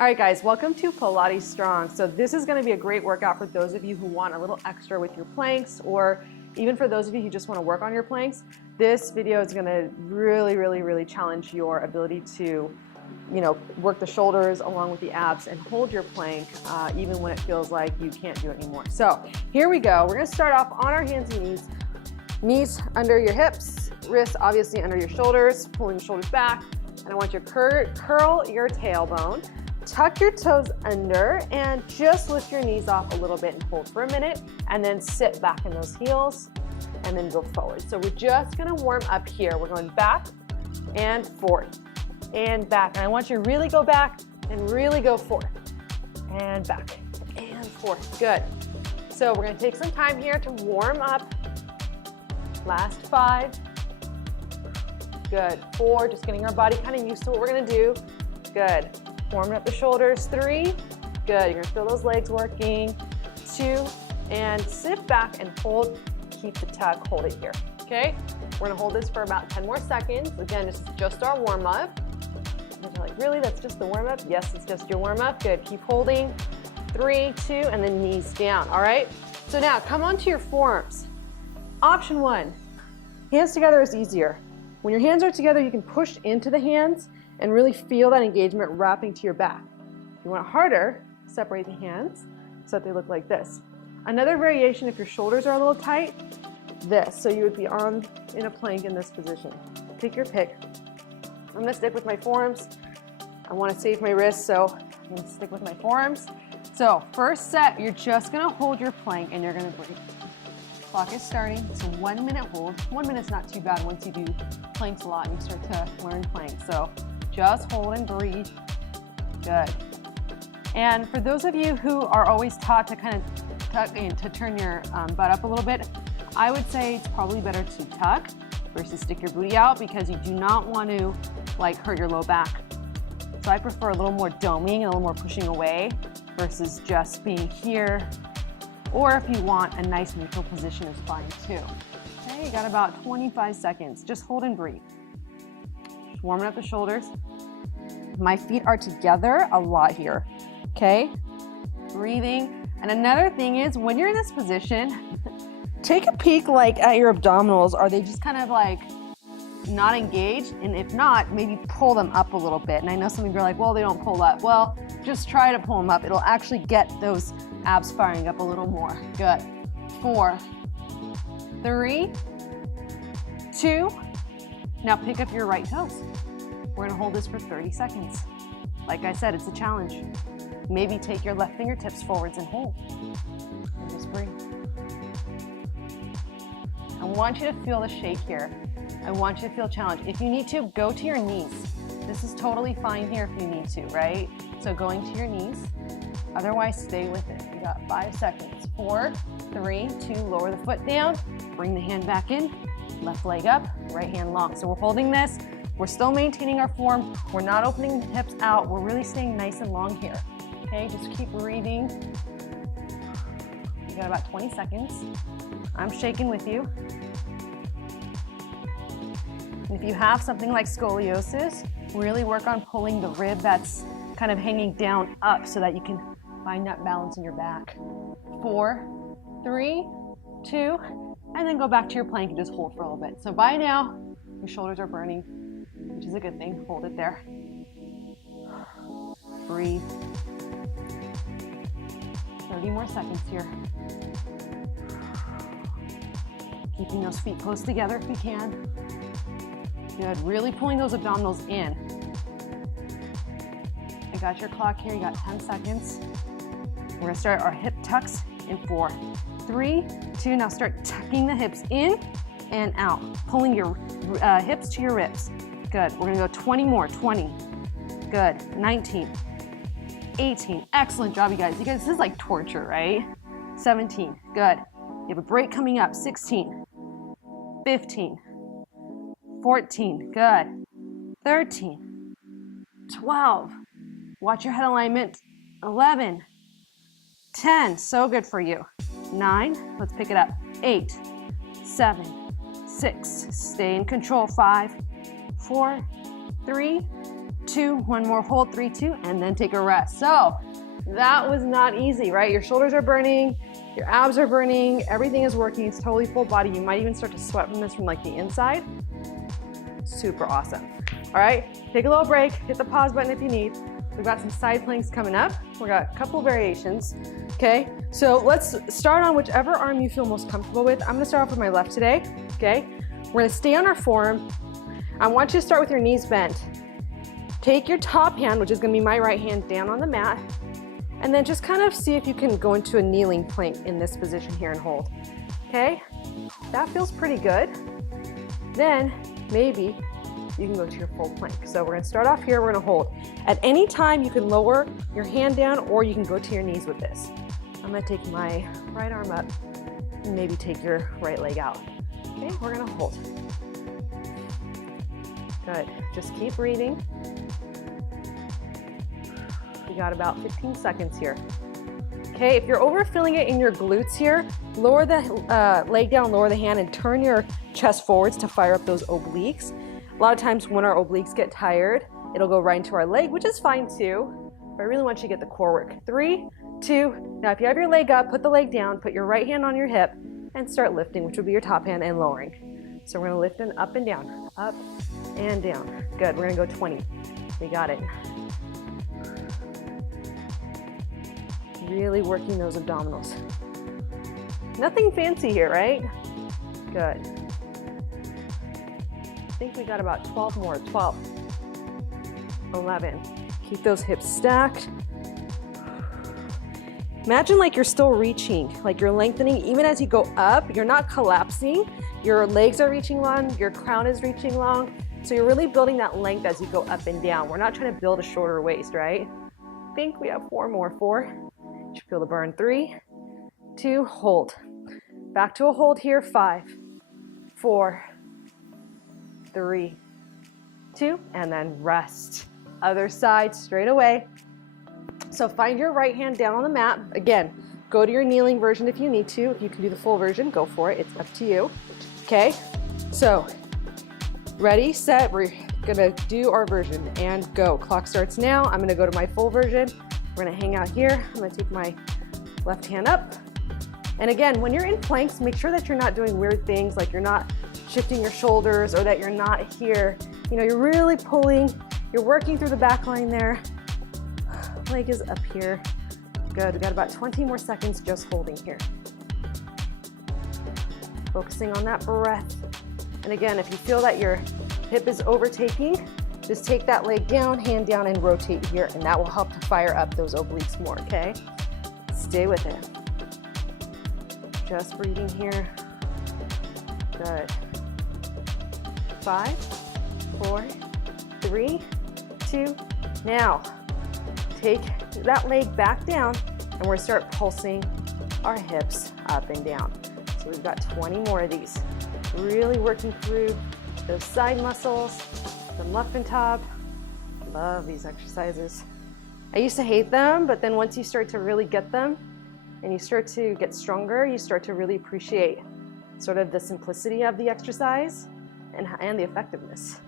All right, guys, welcome to PilatesStrong. So this is gonna be a great workout for those of you who want a little extra with your planks, or even for those of you who just wanna work on your planks. This video is gonna really challenge your ability to, work the shoulders along with the abs and hold your plank even when it feels like you can't do it anymore. So here we go. We're gonna start off on our hands and knees. Knees under your hips, wrists obviously under your shoulders, pulling the shoulders back. And I want you to curl your tailbone. Tuck your toes under and just lift your knees off a little bit and hold for a minute, and then sit back in those heels and then go forward. So we're just gonna warm up here. We're going back and forth and back. And I want you to really go back and really go forth and back and forth. Good. So we're gonna take some time here to warm up. Last 5. Good. 4, just getting our body kind of used to what we're gonna do. Good. Warming up the shoulders. 3, good. You're gonna feel those legs working. 2, and sit back and hold. Keep the tuck, hold it here, okay? We're gonna hold this for about 10 more seconds. Again, this is just our warm up. And you're like, really, that's just the warm up? Yes, it's just your warm up. Good, keep holding. 3, 2, and then knees down, all right? So now, come onto your forearms. Option 1, hands together is easier. When your hands are together, you can push into the hands and really feel that engagement wrapping to your back. If you want it harder, separate the hands so that they look like this. Another variation, if your shoulders are a little tight, this. So you would be in a plank in this position. Take your pick. I'm gonna stick with my forearms. I wanna save my wrists, so I'm gonna stick with my forearms. So first set, you're just gonna hold your plank and you're gonna breathe. Clock is starting. It's a 1 minute hold. 1 minute's not too bad once you do planks a lot and you start to learn planks. So just hold and breathe. Good. And for those of you who are always taught to kind of tuck in, to turn your butt up a little bit, I would say it's probably better to tuck versus stick your booty out, because you do not want to hurt your low back. So I prefer a little more doming and a little more pushing away versus just being here. Or if you want, a nice neutral position is fine too. Okay, you got about 25 seconds. Just hold and breathe. Just warming up the shoulders. My feet are together a lot here, okay? Breathing. And another thing is, when you're in this position, take a peek at your abdominals. Are they just kind of not engaged? And if not, maybe pull them up a little bit. And I know some of you are like, well, they don't pull up. Well, just try to pull them up. It'll actually get those abs firing up a little more. Good. 4, 3, 2. Now pick up your right toes. We're gonna hold this for 30 seconds. Like I said, it's a challenge. Maybe take your left fingertips forwards and hold. And just breathe. I want you to feel the shake here. I want you to feel challenged. If you need to, go to your knees. This is totally fine here if you need to, right? So going to your knees. Otherwise, stay with it. You got 5 seconds. 4, 3, 2, lower the foot down. Bring the hand back in. Left leg up, right hand long. So we're holding this. We're still maintaining our form. We're not opening the hips out. We're really staying nice and long here. Okay, just keep breathing. You got about 20 seconds. I'm shaking with you. And if you have something like scoliosis, really work on pulling the rib that's kind of hanging down up so that you can find that balance in your back. 4, 3, 2, and then go back to your plank and just hold for a little bit. So by now, your shoulders are burning, which is a good thing. Hold it there. Breathe. 30 more seconds here. Keeping those feet close together if you can. Good, really pulling those abdominals in. I got your clock here, you got 10 seconds. We're gonna start our hip tucks in 4, 3, 2, now start tucking the hips in and out, pulling your hips to your ribs. Good, we're gonna go 20 more, 20. Good, 19, 18, excellent job, you guys. You guys, this is like torture, right? 17, good. You have a break coming up, 16, 15, 14, good. 13, 12, watch your head alignment, 11, 10, so good for you. 9, let's pick it up, 8, 7, 6, stay in control, 5, 4, 3, 2, one more hold, 3, 2, and then take a rest. So that was not easy, right? Your shoulders are burning, your abs are burning, everything is working, it's totally full body. You might even start to sweat from this from like the inside. Super awesome. All right, take a little break, hit the pause button if you need. We've got some side planks coming up. We got a couple variations, okay? So let's start on whichever arm you feel most comfortable with. I'm gonna start off with my left today, okay? We're gonna stay on our forearm. I want you to start with your knees bent. Take your top hand, which is gonna be my right hand, down on the mat, and then just kind of see if you can go into a kneeling plank in this position here and hold, okay? That feels pretty good. Then maybe you can go to your full plank. So we're gonna start off here, we're gonna hold. At any time, you can lower your hand down or you can go to your knees with this. I'm gonna take my right arm up and maybe take your right leg out. Okay, we're gonna hold. Good, just keep breathing. We got about 15 seconds here. Okay, if you're overfilling it in your glutes here, lower the leg down, lower the hand, and turn your chest forwards to fire up those obliques. A lot of times when our obliques get tired, it'll go right into our leg, which is fine too, but I really want you to get the core work. 3, 2, now if you have your leg up, put the leg down, put your right hand on your hip, and start lifting, which will be your top hand, and lowering. So we're gonna lift and up and down, up and down. Good, we're gonna go 20. We got it. Really working those abdominals. Nothing fancy here, right? Good. I think we got about 12 more, 12, 11. Keep those hips stacked. Imagine like you're still reaching, like you're lengthening even as you go up. You're not collapsing. Your legs are reaching long, your crown is reaching long. So you're really building that length as you go up and down. We're not trying to build a shorter waist, right? I think we have 4 more, 4. You should feel the burn. 3, 2, hold. Back to a hold here, 5, 4, 3, 2, and then rest. Other side, straight away. So find your right hand down on the mat. Again, go to your kneeling version if you need to. If you can do the full version, go for it. It's up to you. Okay, so ready, set, we're gonna do our version and go. Clock starts now. I'm gonna go to my full version. We're gonna hang out here. I'm gonna take my left hand up. And again, when you're in planks, make sure that you're not doing weird things, like you're not shifting your shoulders or that you're not here. You know, you're really pulling, you're working through the back line there. Leg is up here. Good, we got about 20 more seconds just holding here. Focusing on that breath. And again, if you feel that your hip is overtaking, just take that leg down, hand down, and rotate here, and that will help to fire up those obliques more, okay? Stay with it. Just breathing here. Good. 5, 4, 3, 2, now. Take that leg back down, and we're gonna start pulsing our hips up and down. So we've got 20 more of these. Really working through those side muscles, the muffin top. Love these exercises. I used to hate them, but then once you start to really get them and you start to get stronger, you start to really appreciate sort of the simplicity of the exercise and the effectiveness.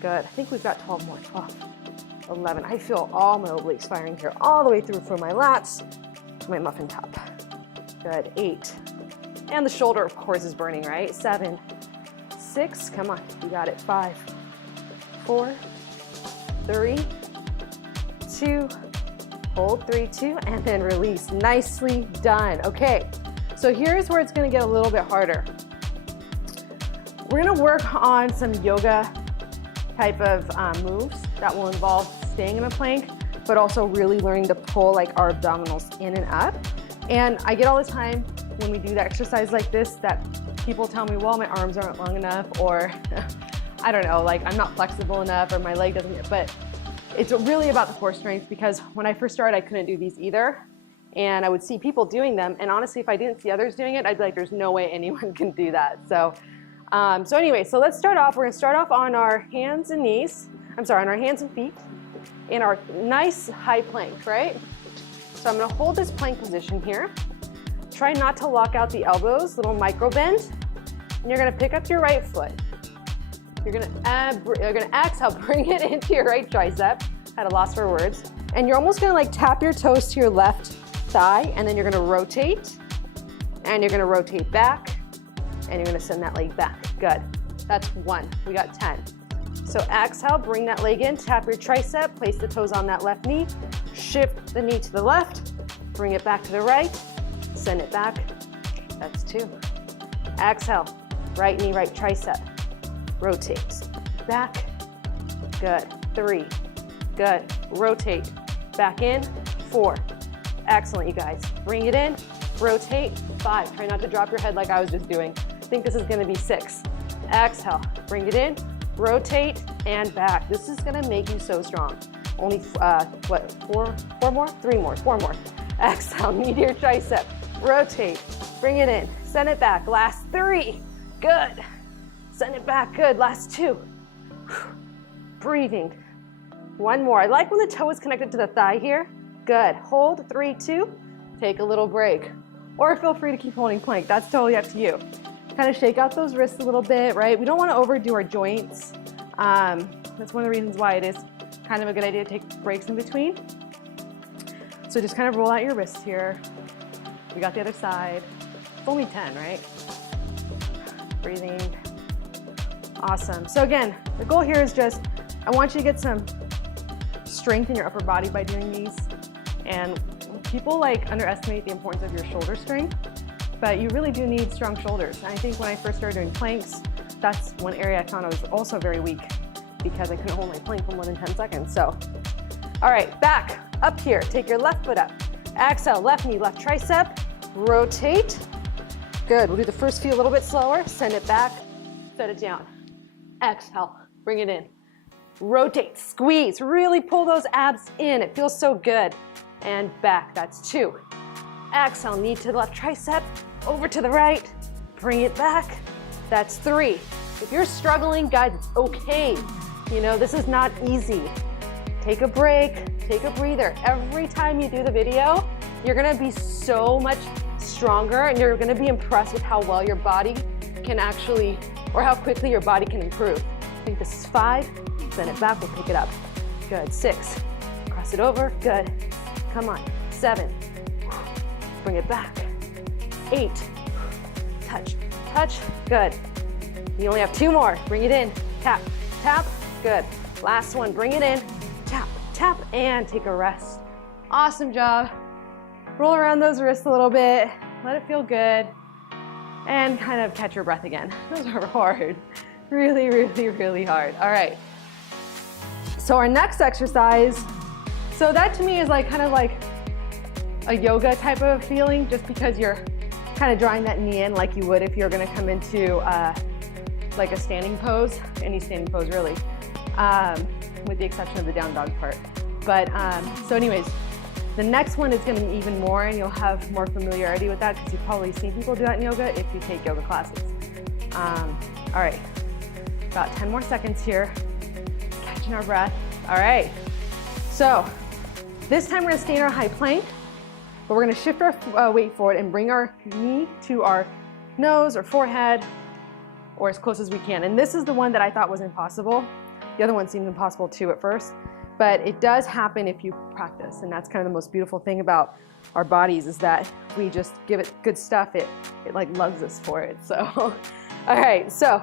Good, I think we've got 12 more, 12, 11. I feel all my obliques firing here, all the way through from my lats to my muffin top. Good, 8. And the shoulder, of course, is burning, right? 7, 6, come on, you got it. 5, 4, 3, 2, hold, 3, 2, and then release. Nicely done. Okay, so here's where it's gonna get a little bit harder. We're gonna work on some yoga type of moves that will involve staying in a plank, but also really learning to pull like our abdominals in and up. And I get all the time when we do that exercise like this that people tell me, well, my arms aren't long enough, or I don't know, like I'm not flexible enough, or my leg doesn't, but it's really about the core strength, because when I first started, I couldn't do these either. And I would see people doing them, and honestly, if I didn't see others doing it, I'd be like, there's no way anyone can do that. So anyway, so let's start off. We're gonna start off on our hands and knees, on our hands and feet, in our nice high plank, right? So I'm gonna hold this plank position here. Try not to lock out the elbows, little micro bend. And you're gonna pick up your right foot. You're gonna exhale, bring it into your right tricep. Had a loss for words. And you're almost gonna like tap your toes to your left thigh, and then you're gonna rotate, and you're gonna rotate back, and you're gonna send that leg back. Good. That's 1. We got 10. So exhale, bring that leg in, tap your tricep, place the toes on that left knee, shift the knee to the left, bring it back to the right, send it back. That's 2. Exhale, right knee, right tricep, rotate, back, good. 3, good. Rotate, back in, 4. Excellent, you guys. Bring it in, rotate, 5. Try not to drop your head like I was just doing. I think this is gonna be 6. Exhale, bring it in, rotate, and back. This is gonna make you so strong. Only, what, 4 more? 3 more, 4 more. Exhale, knee to your tricep, rotate, bring it in, send it back. Last 3, good. Send it back, good. Last 2. Breathing. 1 more. I like when the toe is connected to the thigh here. Good. Hold, 3, 2. Take a little break. Or feel free to keep holding plank. That's totally up to you. Kind of shake out those wrists a little bit, right? We don't want to overdo our joints. That's one of the reasons why it is kind of a good idea to take breaks in between. So just kind of roll out your wrists here. We got the other side. It's only 10, right? Breathing. Awesome. So again, the goal here is just, I want you to get some strength in your upper body by doing these. And people like underestimate the importance of your shoulder strength, but you really do need strong shoulders. And I think when I first started doing planks, that's one area I found I was also very weak because I couldn't hold my plank for more than 10 seconds. So, all right, back up here. Take your left foot up. Exhale, left knee, left tricep. Rotate. Good. We'll do the first few a little bit slower. Send it back. Set it down. Exhale. Bring it in. Rotate. Squeeze. Really pull those abs in. It feels so good. And back. That's 2. Exhale. Knee to the left tricep. Over to the right. Bring it back. That's 3. If you're struggling, guys, it's okay. You know, this is not easy. Take a break. Take a breather. Every time you do the video, you're gonna be so much stronger and you're gonna be impressed with how well your body can actually, or how quickly your body can improve. I think this is 5, send it back, we'll pick it up. Good, 6, cross it over, good. Come on, 7, bring it back. 8, touch, touch, good. You only have 2 more, bring it in, tap, tap, good. Last one, bring it in, tap, tap, and take a rest. Awesome job. Roll around those wrists a little bit, let it feel good, and kind of catch your breath again. Those are hard, really, really, really hard. All right, so our next exercise, so that to me is like kind of like a yoga type of feeling, just because you're kind of drawing that knee in like you would if you're gonna come into like a standing pose, any standing pose really, with the exception of the down dog part. But so anyways, the next one is going to be even more, and you'll have more familiarity with that because you've probably seen people do that in yoga if you take yoga classes. All right, about 10 more seconds here, catching our breath. All right, so this time we're going to stay in our high plank, but we're going to shift our weight forward and bring our knee to our nose or forehead, or as close as we can. And this is the one that I thought was impossible. The other one seemed impossible too at first. But it does happen if you practice, and that's kind of the most beautiful thing about our bodies is that we just give it good stuff, it like loves us for it. So, all right, so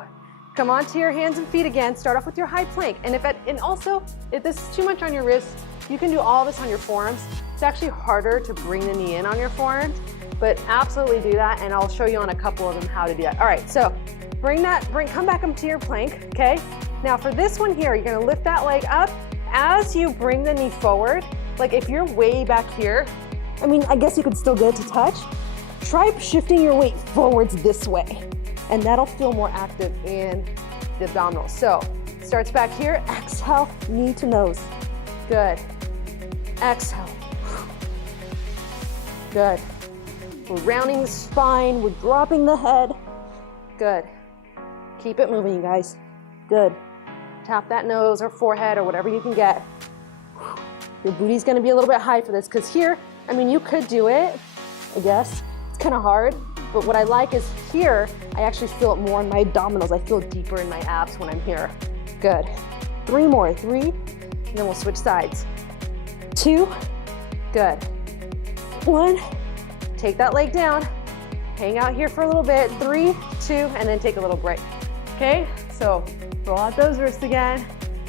come onto your hands and feet again. Start off with your high plank, and also if this is too much on your wrists, you can do all this on your forearms. It's actually harder to bring the knee in on your forearms, but absolutely do that, and I'll show you on a couple of them how to do that. All right, so come back up to your plank, okay? Now for this one here, you're gonna lift that leg up. As you bring the knee forward, like if you're way back here, I mean, I guess you could still get it to touch. Try shifting your weight forwards this way, and that'll feel more active in the abdominals. So, starts back here, exhale, knee to nose. Good. Exhale. Good. We're rounding the spine, we're dropping the head. Good. Keep it moving, you guys. Good. Tap that nose or forehead or whatever you can get. Your booty's gonna be a little bit high for this because here, I mean, you could do it, I guess. It's kind of hard, But what I like is here, I actually feel it more in my abdominals. I feel deeper in my abs when I'm here. Good. 3 more, 3, and then we'll switch sides. 2, good. 1, take that leg down, hang out here for a little bit. 3, 2, and then take a little break. Okay, so roll out those wrists again.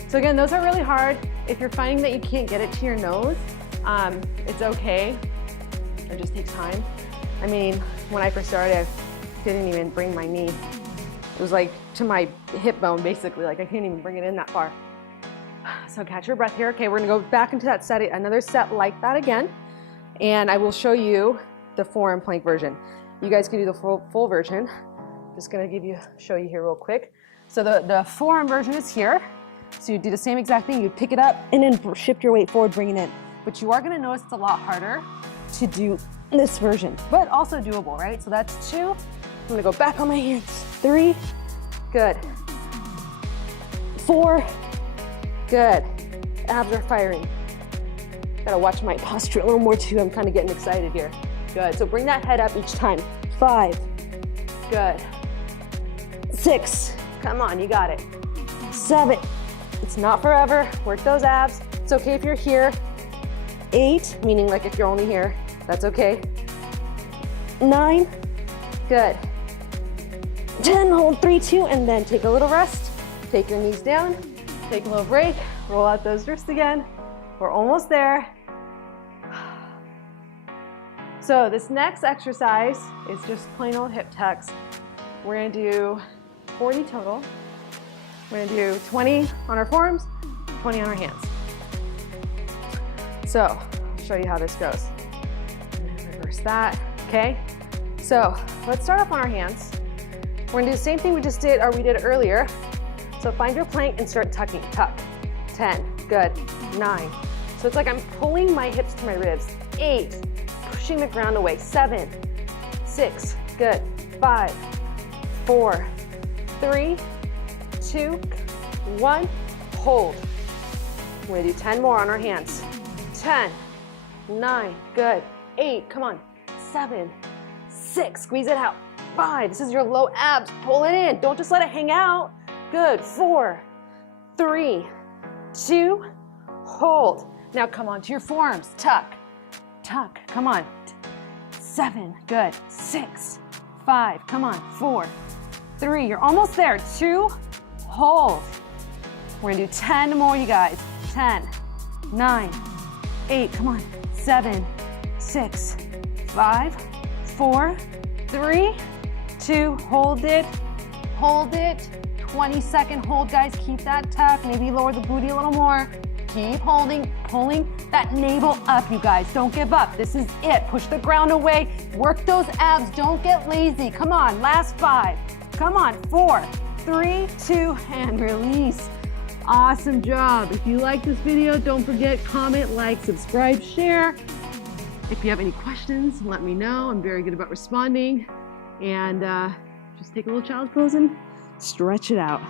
So again, those are really hard. If you're finding that you can't get it to your nose, it's okay. It just takes time. I mean, when I first started, I didn't even bring my knee. It was like to my hip bone, basically. Like I can't even bring it in that far. So catch your breath here. Okay, we're gonna go back into that set, another set like that again. And I will show you the forearm plank version. You guys can do the full version. Just gonna show you here real quick. So the forearm version is here. So you do the same exact thing. You pick it up and then shift your weight forward, bring it in. But you are gonna notice it's a lot harder to do this version, but also doable, right? So that's 2. I'm gonna go back on my hands. 3, good. 4, good. Abs are firing. Gotta watch my posture a little more too. I'm kind of getting excited here. Good, so bring that head up each time. 5, good. 6, come on, you got it. 7, it's not forever. Work those abs. It's okay if you're here. 8, meaning like if you're only here, that's okay. 9, good. 10, hold 3, 2, and then take a little rest. Take your knees down, take a little break, roll out those wrists again. We're almost there. So this next exercise is just plain old hip tucks. We're gonna do 40 total. We're gonna do 20 on our forearms, 20 on our hands. So I'll show you how this goes. Reverse that, okay? So let's start off on our hands. We're gonna do the same thing we did earlier. So find your plank and start tucking, tuck. 10, good, 9. So it's like I'm pulling my hips to my ribs. 8, pushing the ground away. 7, 6, good, 5, 4, 3, 2, 1, hold. We're gonna do 10 more on our hands. 10, 9, good, 8, come on, 7, 6, squeeze it out. 5, this is your low abs, pull it in, don't just let it hang out. Good, 4, 3, 2, hold. Now come on to your forearms, tuck, tuck, come on. 7, good, 6, 5, come on, 4, 3, you're almost there, 2, hold. We're gonna do 10 more, you guys. 10, 9, 8, come on, 7, 6, 5, 4, 3, 2, hold it, 20-second hold, guys, keep that tuck, maybe lower the booty a little more, keep holding, pulling that navel up, you guys, don't give up, this is it, push the ground away, work those abs, don't get lazy, come on, last 5, come on, 4, 3, 2, and release. Awesome job. If you like this video, don't forget, comment, like, subscribe, share. If you have any questions, let me know. I'm very good about responding. And just take a little child's pose and stretch it out.